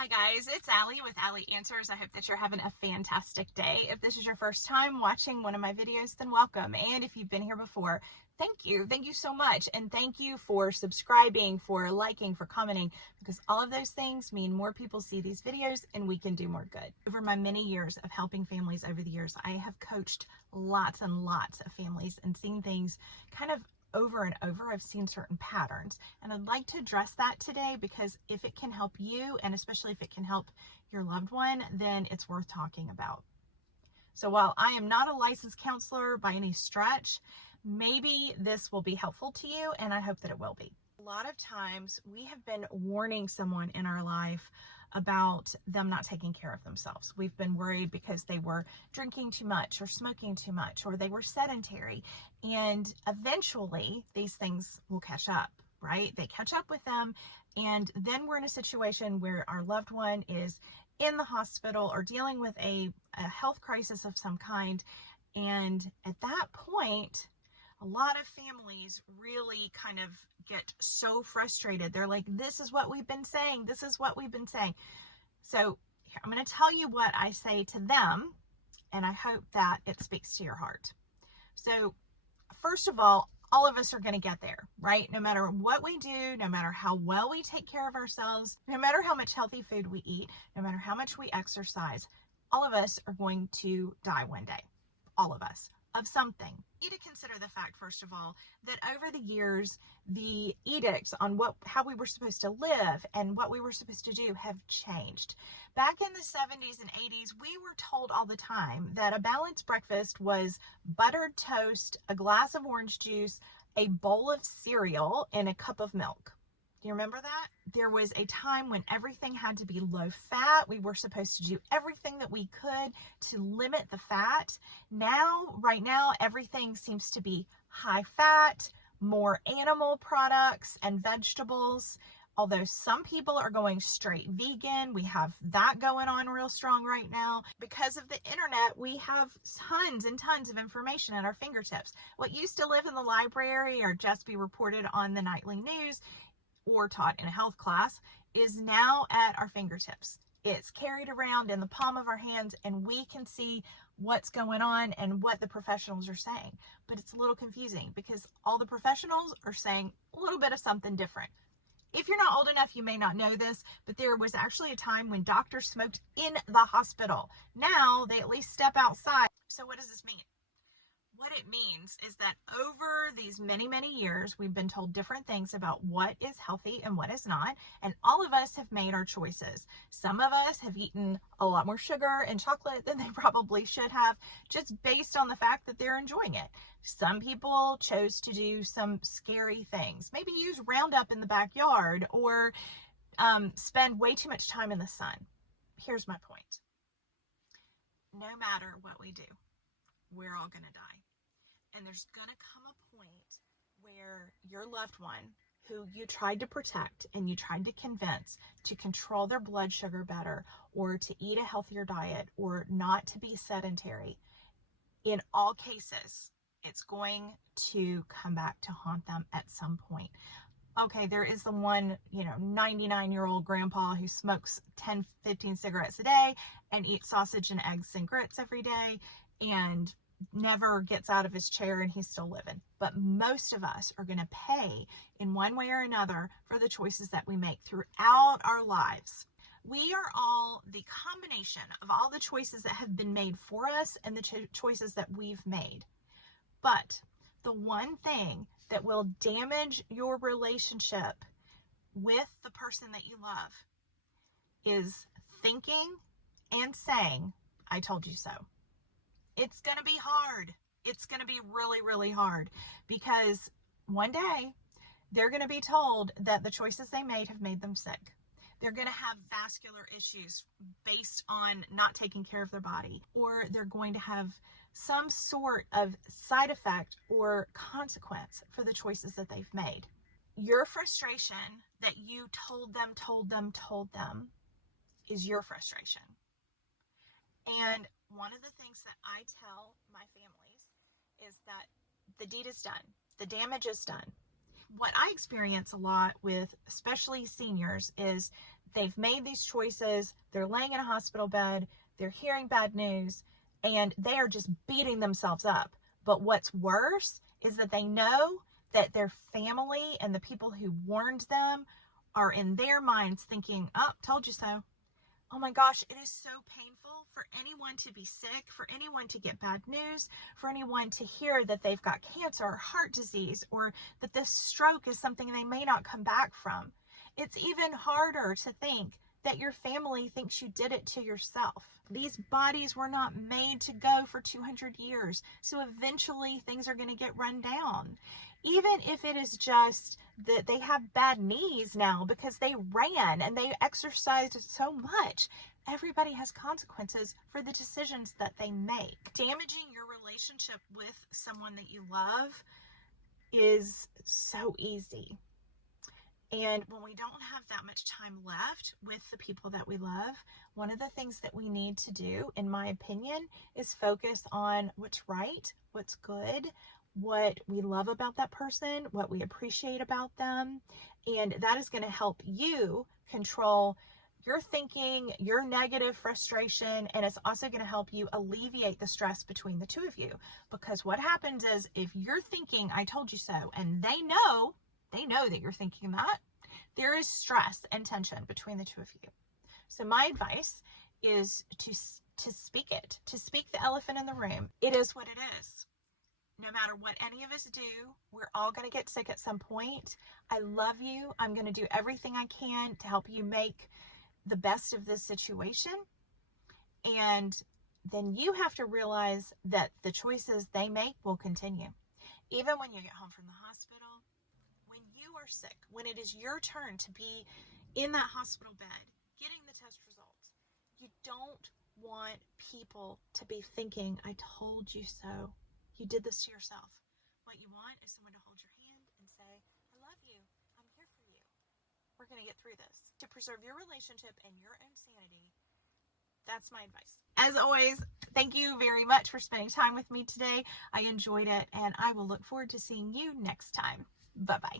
Hi guys, it's Allie with Allie Answers. I hope that you're having a fantastic day. If this is your first time watching one of my videos, then welcome. And if you've been here before, thank you. Thank you so much. And thank you for subscribing, for liking, for commenting, because all of those things mean more people see these videos and we can do more good. Over my many years of helping families over the years, I have coached lots and lots of families and seen things kind of over and over. I've seen certain patterns, and I'd like to address that today because if it can help you, and especially if it can help your loved one, then it's worth talking about. So while I am not a licensed counselor by any stretch, maybe this will be helpful to you, and I hope that it will be. A lot of times we have been warning someone in our life about them not taking care of themselves. We've been worried because they were drinking too much or smoking too much or they were sedentary. And eventually these things will catch up, right? They catch up with them. And then we're in a situation where our loved one is in the hospital or dealing with a health crisis of some kind. And at that point, a lot of families really kind of get so frustrated. They're like, this is what we've been saying. This is what we've been saying. So here, I'm going to tell you what I say to them, and I hope that it speaks to your heart. So first of all of us are going to get there, right? No matter what we do, no matter how well we take care of ourselves, no matter how much healthy food we eat, no matter how much we exercise, all of us are going to die one day. All of us. Of something. You need to consider the fact, first of all, that over the years, the edicts on how we were supposed to live and what we were supposed to do have changed. Back in the 70s and 80s, we were told all the time that a balanced breakfast was buttered toast, a glass of orange juice, a bowl of cereal, and a cup of milk. Do you remember that? There was a time when everything had to be low fat. We were supposed to do everything that we could to limit the fat. Right now, everything seems to be high fat, more animal products and vegetables. Although some people are going straight vegan, we have that going on real strong right now. Because of the internet, we have tons and tons of information at our fingertips. What used to live in the library or just be reported on the nightly news or taught in a health class is now at our fingertips. It's carried around in the palm of our hands and we can see what's going on and what the professionals are saying. But it's a little confusing because all the professionals are saying a little bit of something different. If you're not old enough, you may not know this, but there was actually a time when doctors smoked in the hospital. Now they at least step outside. So what does this mean? What it means is that over these many, many years, we've been told different things about what is healthy and what is not, and all of us have made our choices. Some of us have eaten a lot more sugar and chocolate than they probably should have, just based on the fact that they're enjoying it. Some people chose to do some scary things, maybe use Roundup in the backyard or spend way too much time in the sun. Here's my point. No matter what we do, we're all going to die. And there's going to come a point where your loved one, who you tried to protect and you tried to convince to control their blood sugar better or to eat a healthier diet or not to be sedentary, in all cases, it's going to come back to haunt them at some point. Okay, there is the one, 99-year-old grandpa who smokes 10, 15 cigarettes a day and eats sausage and eggs and grits every day and never gets out of his chair and he's still living. But most of us are going to pay in one way or another for the choices that we make throughout our lives. We are all the combination of all the choices that have been made for us and the choices that we've made. But the one thing that will damage your relationship with the person that you love is thinking and saying, "I told you so." It's going to be hard. It's going to be really, really hard because one day they're going to be told that the choices they made have made them sick. They're going to have vascular issues based on not taking care of their body, or they're going to have some sort of side effect or consequence for the choices that they've made. Your frustration that you told them is your frustration. And one of the things that I tell my families is that the deed is done. The damage is done. What I experience a lot with especially seniors is they've made these choices, they're laying in a hospital bed, they're hearing bad news, and they are just beating themselves up. But what's worse is that they know that their family and the people who warned them are in their minds thinking, oh, told you so. Oh my gosh, it is so painful for anyone to be sick, for anyone to get bad news, for anyone to hear that they've got cancer or heart disease, or that this stroke is something they may not come back from. It's even harder to think that your family thinks you did it to yourself. These bodies were not made to go for 200 years, so eventually things are going to get run down. Even if it is just that they have bad knees now because they ran and they exercised so much, everybody has consequences for the decisions that they make. Damaging your relationship with someone that you love is so easy. And when we don't have that much time left with the people that we love, one of the things that we need to do, in my opinion, is focus on what's right, what's good, what we love about that person, what we appreciate about them. And that is going to help you control your thinking, your negative frustration, and it's also going to help you alleviate the stress between the two of you. Because what happens is, if you're thinking, I told you so, and they know that you're thinking that, there is stress and tension between the two of you. So my advice is to speak it, to speak the elephant in the room. It is what it is. No matter what any of us do, we're all going to get sick at some point. I love you. I'm going to do everything I can to help you make the best of this situation. And then you have to realize that the choices they make will continue. Even when you get home from the hospital, when you are sick, when it is your turn to be in that hospital bed, getting the test results, you don't want people to be thinking, I told you so. You did this to yourself. What you want is someone to hold your hand and say, I love you. I'm here for you. We're going to get through this. To preserve your relationship and your own sanity, that's my advice. As always, thank you very much for spending time with me today. I enjoyed it, and I will look forward to seeing you next time. Bye-bye.